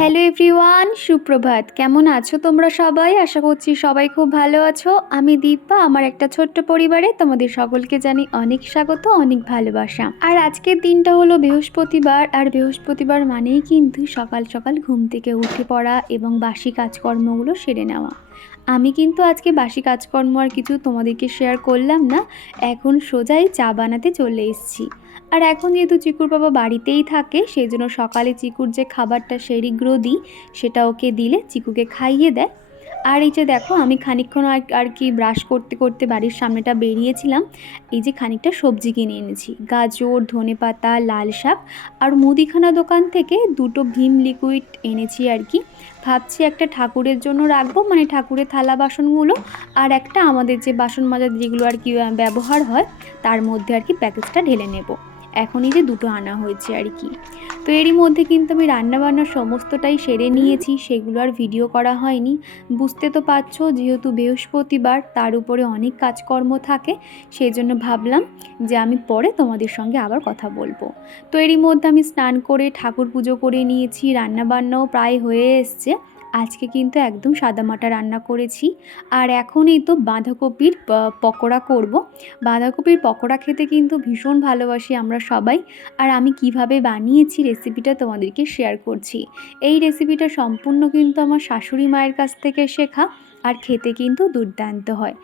Hello everyone, সুপ্রভাত। কেমন আছো তোমরা সবাই? আশা করছি সবাই খুব ভালো আছো। আমি দীপা, আমার একটা ছোট্ট পরিবারে তোমাদের সকলকে জানি অনেক স্বাগত, অনেক ভালোবাসা। আর আজকের দিনটা হলো বৃহস্পতিবার, আর বৃহস্পতিবার মানেই কিন্তু সকাল সকাল ঘুম থেকে উঠে পড়া এবং বাসি কাজকর্মগুলো সেরে নেওয়া। আমি কিন্তু আজকে বাসি কাজকর্ম আর কিছু তোমাদেরকে শেয়ার করলাম না, এখন সোজাই চা বানাতে চলে এসেছি। আর এখন যেহেতু চিকুর বাবা বাড়িতেই থাকে, সেই জন্য সকালে চিকুর যে খাবারটা সেরিগ্রো দিই, সেটা ওকে দিলে চিকুকে খাইয়ে দেয়। আর এই যে দেখো, আমি খানিকক্ষণ আর কি ব্রাশ করতে করতে বাড়ির সামনেটা বেরিয়েছিলাম। এই যে খানিকটা সবজি কিনে এনেছি। গাজর, ধনেপাতা, লাল শাক আর মুদিখানা দোকান থেকে দুটো ভীম লিকুইড এনেছি আর কি। ভাবছি একটা ঠাকুরের জন্য রাখব মানে ঠাকুরের থালা বাসনগুলো আর একটা আমাদের যে বাসন মাজার যেগুলো আর কি ব্যবহার হয়, তার মধ্যে আর কি প্যাকেজটা ঢেলে নেব। এখনই যে দুটো আনা হয়েছে আর কি। তো এরই মধ্যে কিন্তু আমি রান্নাবান্নার সমস্তটাই সেরে নিয়েছি, সেগুলো আর ভিডিও করা হয়নি। বুঝতে তো পারছ, যেহেতু বৃহস্পতিবার, তার উপরে অনেক কাজকর্ম থাকে সেই জন্য ভাবলাম যে আমি পরে তোমাদের সঙ্গে আবার কথা বলব। তো এরই মধ্যে আমি স্নান করে ঠাকুর পুজো করে নিয়েছি, রান্নাবান্নাও প্রায় হয়ে এসছে। আজকে কিন্তু একদম সাদামাটা রান্না করেছি। আর এখন এই তো বাঁধাকপির পকোড়া করব। বাঁধাকপির পকোড়া খেতে কিন্তু ভীষণ ভালোবাসি আমরা সবাই। আর আমি কীভাবে বানিয়েছি রেসিপিটা তোমাদেরকে শেয়ার করছি। এই রেসিপিটা সম্পূর্ণ কিন্তু আমার শাশুড়ি মায়ের কাছ থেকে শেখা। আর খেতে কিন্তু দুর্দান্ত হয়।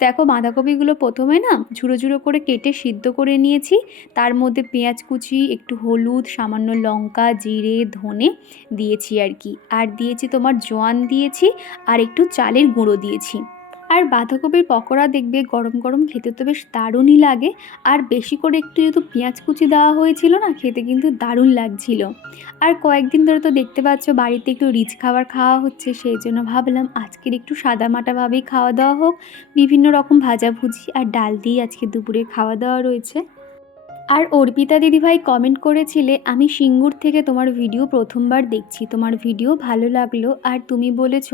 দেখো বাঁধাকপিগুলো প্রথমে না ঝুড়ো ঝুড়ো করে কেটে সিদ্ধ করে নিয়েছি। তার মধ্যে পেঁয়াজ কুচি, একটু হলুদ, সামান্য লঙ্কা, জিরে, ধনে দিয়েছি আর কি। আর দিয়েছি তোমার জোয়ান দিয়েছি আর একটু চালের গুঁড়ো দিয়েছি। আর বাঁধাকপির পকোড়া দেখবে গরম গরম খেতে তো বেশ দারুণই লাগে। আর বেশি করে একটু যেহেতু পেঁয়াজ কুচি দেওয়া হয়েছিল না, খেতে কিন্তু দারুণ লাগছিল। আর কয়েকদিন ধরে তো দেখতে পাচ্ছ বাড়িতে একটু রিচ খাবার খাওয়া হচ্ছে, সেই জন্য ভাবলাম আজকের একটু সাদামাটাভাবেই খাওয়া দাওয়া হোক। বিভিন্ন রকম ভাজাভুজি আর ডাল দিয়ে আজকে দুপুরে খাওয়া দাওয়া রয়েছে। আর অর্পিতা দিদিভাই কমেন্ট করেছিলে, আমি সিঙ্গুর থেকে তোমার ভিডিও প্রথমবার দেখছি। তোমার ভিডিও ভালো লাগল আর তুমি বলেছ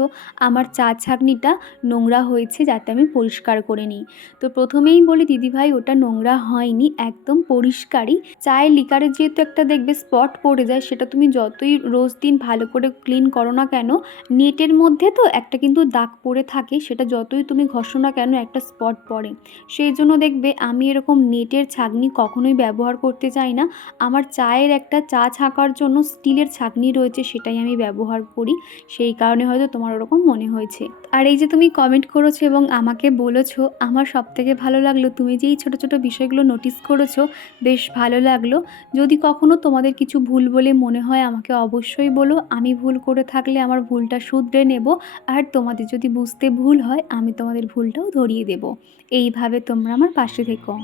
আমার চা ছাঁকনিটা নোংরা হয়েছে যাতে আমি পরিষ্কার করে নিই। তো প্রথমেই বলি, দিদিভাই, ওটা নোংরা হয়নি, একদম পরিষ্কারই। চায়ের লিকারের যেহেতু একটা দেখবে স্পট পড়ে যায়, সেটা তুমি যতই রোজ দিন ভালো করে ক্লিন করো না কেন, নেটের মধ্যে তো একটা কিন্তু দাগ পড়ে থাকে, সেটা যতই তুমি ঘষো না কেন একটা স্পট পড়ে। সেই জন্য দেখবে আমি এরকম নেটের ছাঁকনি কখনোই ব্যবহার করতে চাই না। আমার চায়ের একটা চা ছাঁকার জন্য স্টিলের ছাঁকনি রয়েছে, সেটাই আমি ব্যবহার করি। সেই কারণে হয়তো তোমার ওরকম মনে হয়েছে। আর এই যে তুমি কমেন্ট করেছ এবং আমাকে বলেছ, আমার সব থেকে ভালো লাগল। তুমি যে এই ছোটো ছোটো বিষয়গুলো নোটিস করেছ, বেশ ভালো লাগল। যদি কখনো তোমাদের কিছু ভুল বলে মনে হয়, আমাকে অবশ্যই বলো। আমি ভুল করে থাকলে আমার ভুলটা শুধরে নেব। আর তোমাদের যদি বুঝতে ভুল হয়, আমি তোমাদের ভুলটাও ধরিয়ে দেব। এইভাবে তোমরা আমার পাশে থেকো।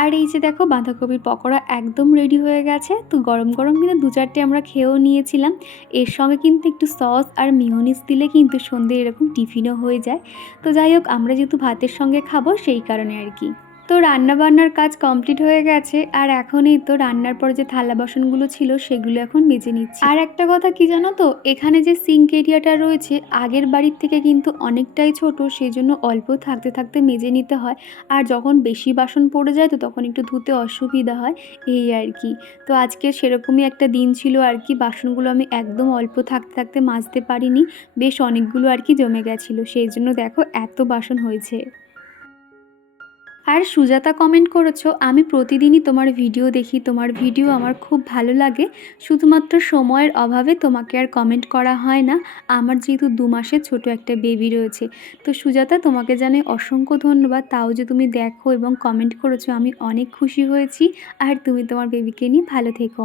আর এই যে দেখো বাঁধাকপির পকোড়া একদম রেডি হয়ে গেছে। তো গরম গরম কিন্তু দু চারটে আমরা খেয়েও নিয়েছিলাম। এর সঙ্গে কিন্তু একটু সস আর মিহনিস দিলে কিন্তু সন্ধে এরকম টিফিনও হয়ে যায়। তো যাই হোক, আমরা যেহেতু ভাতের সঙ্গে খাব সেই কারণে আর কি। তো রান্না বান্নার কাজ কমপ্লিট হয়ে গেছে, আর এখনই তো রান্নার পর যে থালা বাসনগুলো ছিল সেগুলো এখন মেজে নিচ্ছি। আর একটা কথা কি জানো তো? এখানে যে সিঙ্ক এরিয়াটা রয়েছে, আগের বাড়ির থেকে কিন্তু অনেকটাই ছোট সেই জন্য অল্প থাকতে থাকতে মেজে নিতে হয়। আর যখন বেশি বাসন পড়ে যায় তো তখন একটু ধুতে অসুবিধা হয়, এই আর কি। তো আজকে সেরকমই একটা দিন ছিল আর কি, বাসনগুলো আমি একদম অল্প থাকতে থাকতে মাজতে পারিনি, বেশ অনেকগুলো আর কি জমে গেছিল, সেই জন্য দেখো এত বাসন হয়েছে। আর সুজাতা কমেন্ট করেছ, আমি প্রতিদিনই তোমার ভিডিও দেখি, তোমার ভিডিও আমার খুব ভালো লাগে। শুধুমাত্র সময়ের অভাবে তোমাকে আর কমেন্ট করা হয় না, আমার যেহেতু দু মাসের ছোট একটা বেবি রয়েছে। তো সুজাতা, তোমাকে জানাই অসংখ্য ধন্যবাদ, তাও যে তুমি দেখো এবং কমেন্ট করেছ, আমি অনেক খুশি হয়েছি, আর তুমি তোমার বেবিকে নিয়ে ভালো থেকো।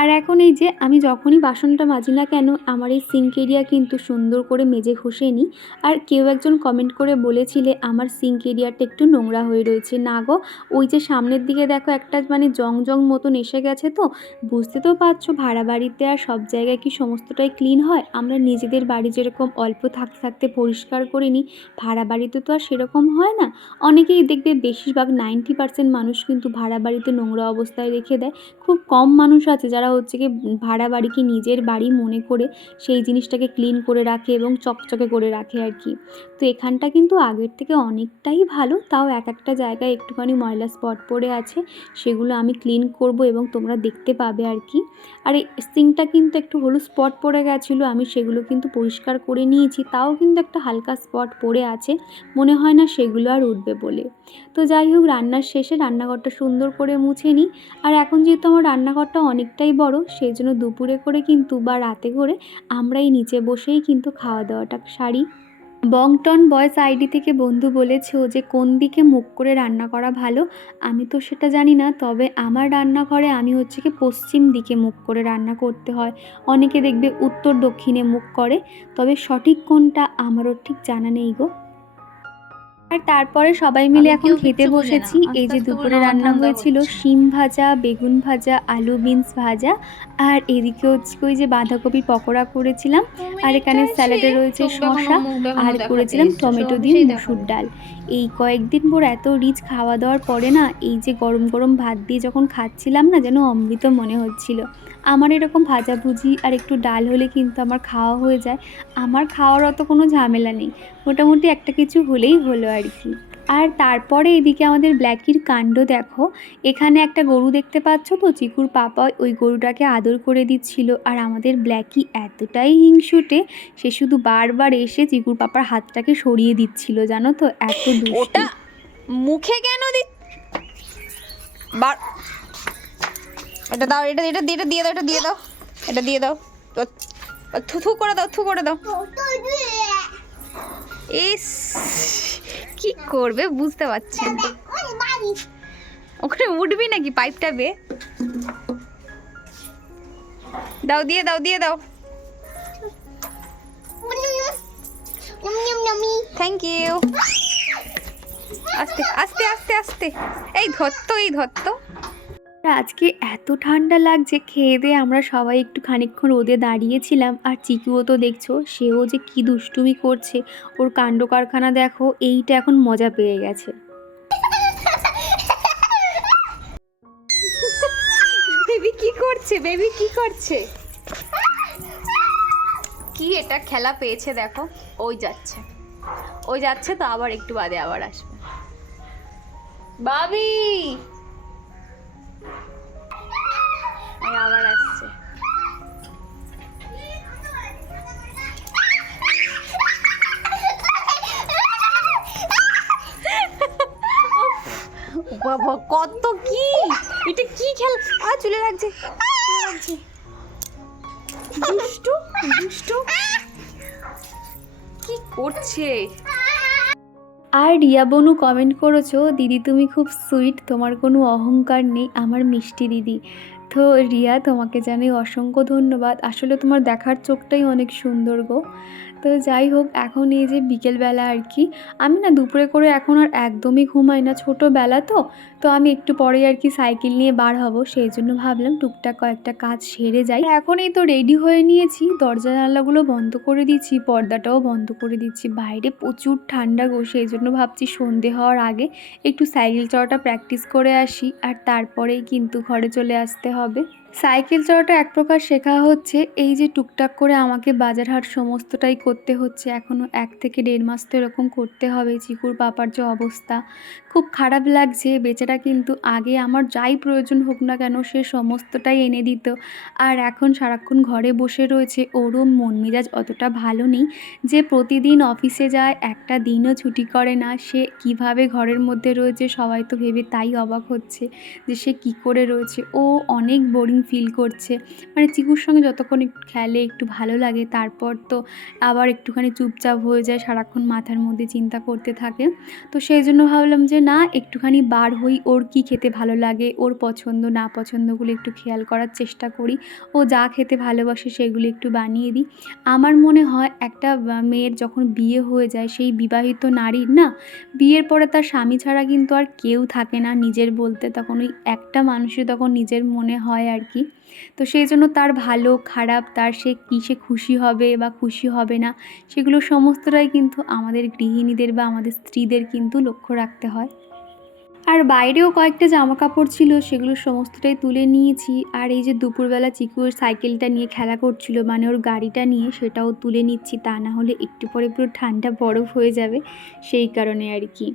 আর এখন এই যে আমি যখনই বাসনটা মাজি না কেন, আমার এই সিঙ্ক এরিয়া কিন্তু সুন্দর করে মেজে ঘষে নিই আর কেউ একজন কমেন্ট করে বলেছিলে, আমার সিঙ্ক এরিয়াটা একটু নোংরা হয়ে রয়েছে। না গো, ওই যে সামনের দিকে দেখো একটা মানে জং জং মতন এসে গেছে তো। বুঝতে তো পারছ, ভাড়া বাড়িতে আর সব জায়গায় কি সমস্তটাই ক্লিন হয়? আমরা নিজেদের বাড়ি যেরকম অল্প থাকতে থাকতে পরিষ্কার করে নিই ভাড়া বাড়িতে তো আর সেরকম হয় না। অনেকেই দেখবে বেশিরভাগ নাইনটি পার্সেন্ট মানুষ কিন্তু ভাড়া বাড়িতে নোংরা অবস্থায় রেখে দেয়। খুব কম মানুষ আছে যারা হচ্ছে কি ভাড়া বাড়িকে নিজের বাড়ি মনে করে সেই জিনিসটাকে ক্লিন করে রাখে এবং চকচকে করে রাখে আর কি। তো এখানটা কিন্তু আগের থেকে অনেকটাই ভালো, তাও এক একটা জায়গায় একটুখানি ময়লা স্পট পড়ে আছে, সেগুলো আমি ক্লিন করব এবং তোমরা দেখতে পাবে আর কি। আর এই সিঙ্কটা কিন্তু একটু হলুদ স্পট পড়ে গেছিল, আমি সেগুলো কিন্তু পরিষ্কার করে নিয়েছি, তাও কিন্তু একটা হালকা স্পট পড়ে আছে, মনে হয় না সেগুলো আর উঠবে বলে। তো যাই হোক, রান্নার শেষে রান্নাঘরটা সুন্দর করে মুছে নিই। আর এখন যেহেতু আমার রান্নাঘরটা অনেকটাই বড় সেই জন্য দুপুরে করে কিন্তু বা রাতে করে আমরাই নিচে বসেই কিন্তু খাওয়া দাওয়াটা সারি। বংটন বয়েস আইডি থেকে বন্ধু বলেছে যে কোন দিকে মুখ করে রান্না করা ভালো, আমি তো সেটা জানি না। তবে আমার রান্নাঘরে আমি হচ্ছে কি পশ্চিম দিকে মুখ করে রান্না করতে হয়। অনেকে দেখবে উত্তর দক্ষিণে মুখ করে। তবে সঠিক কোনটা আমারও ঠিক জানা নেই গো। আর তারপরে সবাই মিলে এখন খেতে। বসেছি। এই যে দুপুরে রান্না হয়েছিল শিম ভাজা বেগুন ভাজা আলু বিনস ভাজা আর এদিকে হচ্ছে ওই যে বাঁধাকপির পকোড়া করেছিলাম। আর এখানে স্যালাডে রয়েছে শসা আর করেছিলাম টমেটো দিয়ে মুসুর ডাল। এই কয়েকদিন পর এত রিচ খাওয়া দাওয়ার পরে না এই যে গরম গরম ভাত দিয়ে যখন খাচ্ছিলাম না যেন অমৃত মনে হচ্ছিল। আমার এরকম ভাজাভুজি আর একটু ডাল হলে কিন্তু আমার খাওয়া হয়ে যায়। আমার খাওয়ার অত কোনো ঝামেলা নেই। মোটামুটি একটা কিছু হলেই হলো আর কি। আর তারপরে এদিকে আমাদের ব্ল্যাকির কাণ্ড দেখো। এখানে একটা গরু দেখতে পাচ্ছ তো? চিকুর পাপা ওই গরুটাকে আদর করে দিচ্ছিল। আর আমাদের ব্ল্যাকি এতটাই হিংসুটে, সে শুধু বারবার এসে চিকুর পাপার হাতটাকে সরিয়ে দিচ্ছিল, জানো তো? এত দুষ্টু। মুখে কেন দি এটা দাও, এটা এটা এটা দিয়ে দাও, এটা দিয়ে দাও। এটা দিয়ে দাও। থু থু করে দাও, থু করে দাও। ইস, কি করবে বুঝতে পারছি। ওখানে উঠবি নাকি পাইপটা বে? দাও, দিয়ে দাও দিয়ে দাও। থ্যাংক ইউ আস্তে আস্তে আস্তে আস্তে। এই ধরতো, এই ধরত। আজকে এত ঠান্ডা লাগছে খেয়ে দিয়ে আমরা সবাই একটু খানিকক্ষণ রোদে দাঁড়িয়েছিলাম। আর চিকুও তো দেখছ সেও যে কি দুষ্টুমি করছে। ওর কাণ্ড কারখানা দেখো এইটা এখন মজা পেয়ে গেছে। বেবি কি করছে? বেবি কি করছে? কি এটা খেলা পেয়েছে দেখো ওই যাচ্ছে। ওই যাচ্ছে তো আবার একটু বাদে আবার আসবে। বাবি! এই আবার আসছে। বাবা কত কি? এটা কি খেল? আ চলে লাগছে। চলে লাগছে দুষ্টু দুষ্টু। কি করছে? আর রিয়া বনু কমেন্ট করেছ দিদি তুমি খুব সুইট তোমার কোনো অহংকার নেই আমার মিষ্টি দিদি। তো রিয়া, তোমাকে জানাই অসংখ্য ধন্যবাদ। আসলে তোমার দেখার চোখটাই অনেক সুন্দর গো। তো যাই হোক, এখন এই যে বিকেলবেলা আর কি, আমি না দুপুরে করে এখন আর একদমই ঘুমাই না, ছোটোবেলা তো। তো আমি একটু পরে আর কি সাইকেল নিয়ে বার হব, সেই জন্য ভাবলাম টুকটাক কয়েকটা কাজ সেরে যাই। এখন এই তো রেডি হয়ে নিয়েছি, দরজা জানলাগুলো বন্ধ করে দিচ্ছি, পর্দাটাও বন্ধ করে দিচ্ছি। বাইরে প্রচুর ঠান্ডা গো, সেই জন্য ভাবছি সন্ধে হওয়ার আগে একটু সাইকেল চড়াটা প্র্যাকটিস করে আসি, আর তারপরেই কিন্তু ঘরে চলে আসতে হবে সাইকেল চড়াটা এক প্রকার শেখা হচ্ছে, এই যে টুকটাক করে আমাকে বাজার হাট সমস্তটাই করতে হচ্ছে এখনও এক থেকে দেড় মাস তো এরকম করতে হবে, চিকুর পাপার যে অবস্থা। খুব খারাপ লাগছে, বেচারা কিন্তু আগে আমার যাই প্রয়োজন হোক না কেন, সে সমস্তটাই এনে দিত। আর এখন সারাক্ষণ ঘরে বসে রয়েছে ওরও মন মেজাজ অতটা ভালো নেই যে প্রতিদিন অফিসে যায়, একটা দিনও ছুটি করে না, সে কীভাবে ঘরের মধ্যে রয়েছে, সবাই তো ভেবে তাই অবাক হচ্ছে যে সে কী করে রয়েছে। ও অনেক বোরিং ফিল করছে। মানে চিকুর সঙ্গে যতক্ষণ একটু খেলে একটু ভালো লাগে, তারপর তো আবার একটুখানি চুপচাপ হয়ে যায়, সারাক্ষণ মাথার মধ্যে চিন্তা করতে থাকে। তো সেই জন্য ভাবলাম যে, না, একটুখানি বার হই, ওর কি খেতে ভালো লাগে, ওর পছন্দ, না পছন্দগুলো একটু খেয়াল করার চেষ্টা করি। ও যা খেতে ভালোবাসে সেগুলো একটু বানিয়ে দিই। আমার মনে হয় একটা মেয়ের যখন বিয়ে হয়ে যায়, সেই বিবাহিত নারীর না, বিয়ের পরে তার স্বামী ছাড়া কিন্তু আর কেউ থাকে না। নিজের বলতে তখন ওই একটা মানুষই তখন নিজের মনে হয় আর কি? তো সেই জন্য তার ভালো, খারাপ, তার সে কিসে খুশি হবে বা খুশি হবে না, সেগুলো সমস্তটাই কিন্তু আমাদের গৃহিণীদের বা আমাদের স্ত্রীদের কিন্তু লক্ষ্য রাখতে হয়। আর বাইরেও কয়েকটা জামা কাপড় ছিল, সেগুলো সমস্তটাই তুলে নিয়েছি। আর এই যে দুপুরবেলা চিকুর সাইকেলটা নিয়ে খেলা করছিল মানে ওর গাড়িটা নিয়ে সেটাও তুলে নিচ্ছি, তা না হলে একটু পরে পুরো ঠান্ডা বরফ হয়ে যাবে, সেই কারণে আর কি।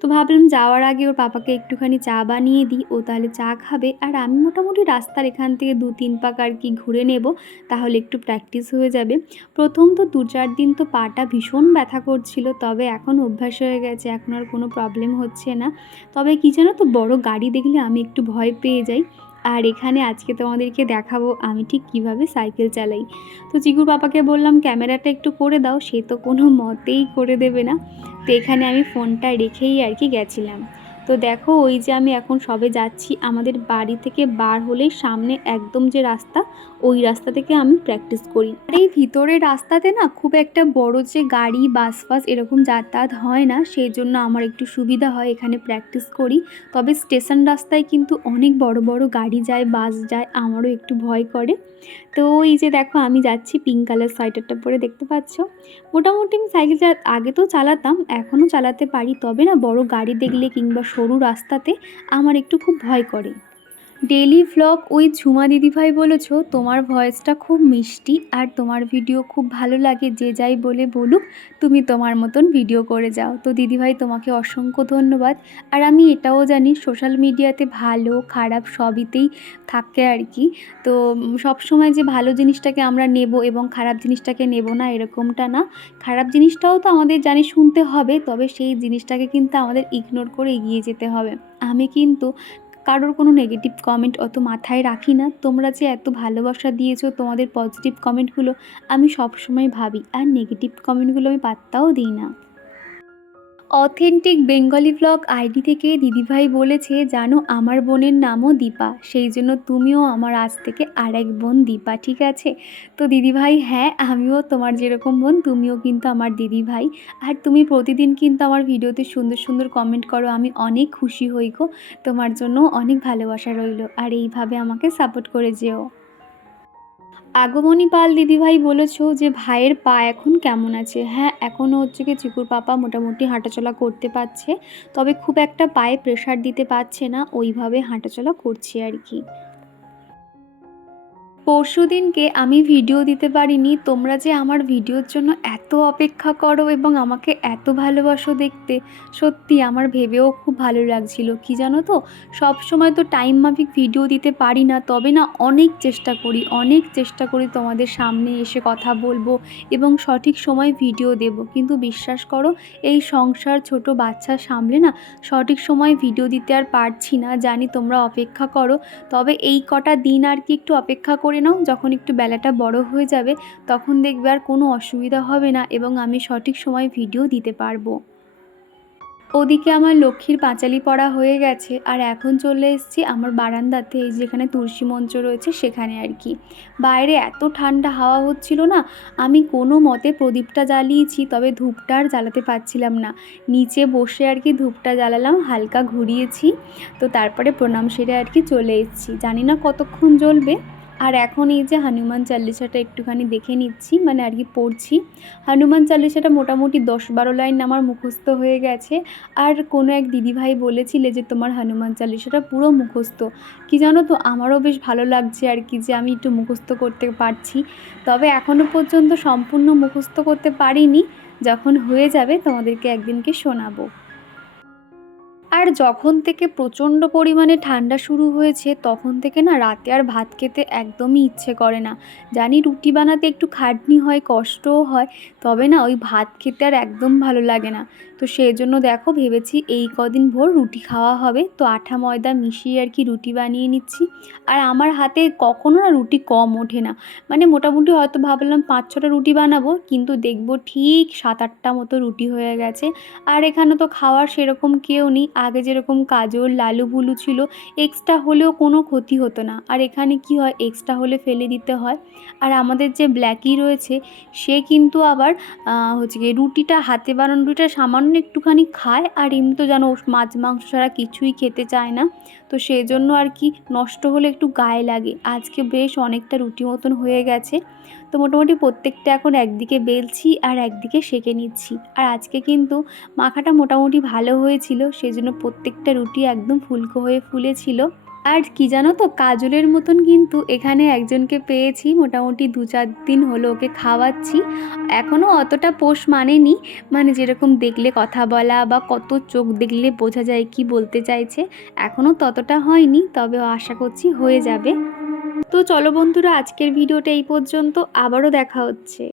তো ভাবলাম যাওয়ার আগে ওর পাপাকে একটুখানি চা বানিয়ে দিই। ও তাহলে চা খাবে। আর আমি মোটামুটি রাস্তার এখান থেকে দু তিন পাক আর কি ঘুরে নেব, তাহলে একটু প্র্যাকটিস হয়ে যাবে। প্রথম তো দু চার দিন তো পাটা ভীষণ ব্যথা করছিল, তবে এখন অভ্যাস হয়ে গেছে, এখন আর কোনো প্রবলেম হচ্ছে না। তবে কী জানো তো, বড় গাড়ি দেখলে আমি একটু ভয় পেয়ে যাই। আর এখানে আজকে তোমাদেরকে দেখাবো আমি ঠিক কীভাবে সাইকেল চালাই। তো চিকুর পাপাকে বললাম, ক্যামেরাটা একটু করে দাও, সে তো কোনো মতেই করে দেবে না। তো এখানে আমি ফোনটা রেখেই আর কি গেছিলাম। তো দেখো, ওই যে আমি এখন সবে যাচ্ছি, আমাদের বাড়ি থেকে বার হলেই সামনে একদম যে রাস্তা ওই রাস্তা থেকে আমি প্র্যাকটিস করি। আর এই ভিতরের রাস্তাতে না খুব একটা বড় যে গাড়ি বাস ফাস এরকম যাতায়াত হয় না, সেই জন্য আমার একটু সুবিধা হয় এখানে প্র্যাকটিস করি। তবে স্টেশন রাস্তায় কিন্তু অনেক বড় বড় গাড়ি যায় বাস যায়, আমারও একটু ভয় করে। তো এই যে দেখো, আমি যাচ্ছি পিঙ্ক কালার সোয়েটারটা পরে, দেখতে পাচ্ছ? মোটামুটি আমি সাইকেল আগে তো চালাতাম, এখনও চালাতে পারি, তবে না বড় গাড়ি দেখলে কিংবা সরু রাস্তাতে আমার একটু খুব ভয় করে। ডেলি ভ্লগ ওই ঝুমা দিদিভাই বলেছ, তোমার ভয়েসটা খুব মিষ্টি আর তোমার ভিডিও খুব ভালো লাগে, যে যাই বলে বলুক, তুমি তোমার মতন ভিডিও করে যাও। তো দিদিভাই তোমাকে অসংখ্য ধন্যবাদ। আর আমি এটাও জানি সোশ্যাল মিডিয়াতে ভালো, খারাপ সবইতেই থাকে আর কি। তো সব সময় যে ভালো জিনিসটাকে আমরা নেব এবং খারাপ জিনিসটাকে নেব না, এরকমটা না। খারাপ জিনিসটাও তো আমাদের জানি শুনতে হবে, তবে সেই জিনিসটাকে কিন্তু আমাদের ইগনোর করে এগিয়ে যেতে হবে। আমি কিন্তু কারোর কোনো নেগেটিভ কমেন্ট অত মাথায় রাখি না। তোমরা যে এত ভালোবাসা দিয়েছ, তোমাদের পজিটিভ কমেন্টগুলো আমি সবসময় ভাবি। আর নেগেটিভ কমেন্টগুলো আমি পাত্তাও দিই না। অথেন্টিক বেঙ্গলি ব্লগ আইডি থেকে দিদিভাই বলেছে, জানো, আমার বোনের নামও দীপা। সেই জন্য তুমিও আমার আজ থেকে আর এক বোন দীপা, ঠিক আছে? তো দিদিভাই হ্যাঁ আমিও তোমার যেরকম বোন, তুমিও কিন্তু আমার দিদিভাই। আর তুমি প্রতিদিন কিন্তু আমার ভিডিওতে সুন্দর সুন্দর কমেন্ট করো, আমি অনেক খুশি হই গো। তোমার জন্য অনেক ভালোবাসা রইল। আর এইভাবে আমাকে সাপোর্ট করে যেও। আগমনী পাল দিদিভাই বলেছ যে ভাইয়ের পা এখন কেমন আছে? হ্যাঁ এখনও হচ্ছে কি চিকুর পাপা মোটামুটি হাঁটাচলা করতে পারছে, তবে খুব একটা পায়ে প্রেশার দিতে পারছে না, ওইভাবে হাঁটাচলা করছে আর কি। পরশু দিনকে আমি ভিডিও দিতে পারিনি। তোমরা যে আমার ভিডিওর জন্য এত অপেক্ষা করো এবং আমাকে এত ভালোবাসো দেখতে, সত্যি আমার ভেবেও খুব ভালো লাগছিল। কি জানো তো? সব সময় তো টাইম মাফিক ভিডিও দিতে পারি না, তবে না অনেক চেষ্টা করি, অনেক চেষ্টা করি তোমাদের সামনে এসে কথা বলব এবং সঠিক সময় ভিডিও দেব। কিন্তু বিশ্বাস করো, এই সংসার ছোট বাচ্চা সামলে না সঠিক সময় ভিডিও দিতে আর পারছি না। জানি তোমরা অপেক্ষা করো, তবে এই কটা দিন আর কি একটু অপেক্ষা করে নাও, যখন একটু বেলাটা বড় হয়ে যাবে তখন দেখবে আর কোনো অসুবিধা হবে না এবং আমি সঠিক সময় ভিডিও দিতে পারব। ওদিকে আমার লক্ষ্মীর পাঁচালি পড়া হয়ে গেছে আর এখন চলে এসেছি আমার বারান্দাতে, এই যেখানে তুলসী মঞ্চ রয়েছে সেখানে আর কি। বাইরে এত ঠান্ডা হাওয়া হচ্ছিল না, আমি কোনো মতে প্রদীপটা জ্বালিয়েছি তবে ধূপটা আর জ্বালাতে পারছিলাম না। নিচে বসে আর কি ধূপটা জ্বালালাম, হালকা ঘুরিয়েছি, তো তারপরে প্রণাম সেরে আর কি চলে এসেছি। জানি না কতক্ষণ জ্বলবে। আর এখন এই যে হনুমান চাল্লিশাটা একটুখানি দেখে নিচ্ছি মানে আর কি পড়ছি। হনুমান চাল্লিশাটা মোটামুটি দশ বারো লাইন আমার মুখস্থ হয়ে গেছে। আর কোনো এক দিদিভাই বলেছিলে যে তোমার হনুমান চাল্লিশাটা পুরো মুখস্থ। কি জানো তো, আমারও বেশ ভালো লাগছে আর কি যে আমি একটু মুখস্থ করতে পারছি। তবে এখনও পর্যন্ত সম্পূর্ণ মুখস্থ করতে পারিনি। যখন হয়ে যাবে তোমাদেরকে একদিনকে শোনাবো। আর যখন থেকে প্রচণ্ড পরিমাণে ঠান্ডা শুরু হয়েছে, তখন থেকে না রাতে আর ভাত খেতে একদমই ইচ্ছে করে না। জানি রুটি বানাতে একটু খাটনি হয়, কষ্টও হয়, তবে না ওই ভাত খেতে আর একদম ভালো লাগে না। তো সেই জন্য দেখো ভেবেছি এই কদিন ভোর রুটি খাওয়া হবে। তো আঠা ময়দা মিশিয়ে আর কি রুটি বানিয়ে নিচ্ছি। আর আমার হাতে কখনো না রুটি কম ওঠে না। মানে মোটামুটি হয়তো ভাবলাম পাঁচ ছটা রুটি বানাবো, কিন্তু দেখব ঠিক সাত আটটা মতো রুটি হয়ে গেছে। আর এখানে তো খাওয়ার সেরকম কেউ নেই। আগে যেরকম কাজল, লালু ভুলু ছিল এক্সট্রা হলেও কোনো ক্ষতি হতো না। আর এখানে কি হয়? এক্সট্রা হলে ফেলে দিতে হয়। আর আমাদের যে ব্ল্যাকি রয়েছে, সে কিন্তু আবার হচ্ছে গিয়ে রুটিটা, হাতে বানানো রুটিটা সামান্য একটুখানি খায় আর এমনি তো জানো মাছ, মাংস ছাড়া কিছুই খেতে চায় না। তো সেই জন্য আর কি নষ্ট হলে একটু গায়ে লাগে। আজকে বেশ অনেকটা রুটি মতন হয়ে গেছে। তো মোটামুটি প্রত্যেকটা এখন একদিকে বেলছি আর একদিকে সেঁকে নিচ্ছি। আর আজকে কিন্তু মাখাটা মোটামুটি ভালো হয়েছিল সেই জন্য প্রত্যেকটা রুটি একদম ফুলকো হয়ে ফুলেছিল। আর কি জানো তো, কাজলের মতন কিন্তু এখানে একজনকে পেয়েছি, মোটামুটি দু চার দিন হলো ওকে খাওয়াচ্ছি। এখনও অতটা পোষ মানেনি মানে যেরকম দেখলে কথা বলা বা কত চোখ দেখলে বোঝা যায় কি বলতে চাইছে এখনও ততটা হয়নি, তবে আশা করছি হয়ে যাবে। তো চলো বন্ধুরা আজকের ভিডিওটা এই পর্যন্ত। আবারও দেখা হচ্ছে।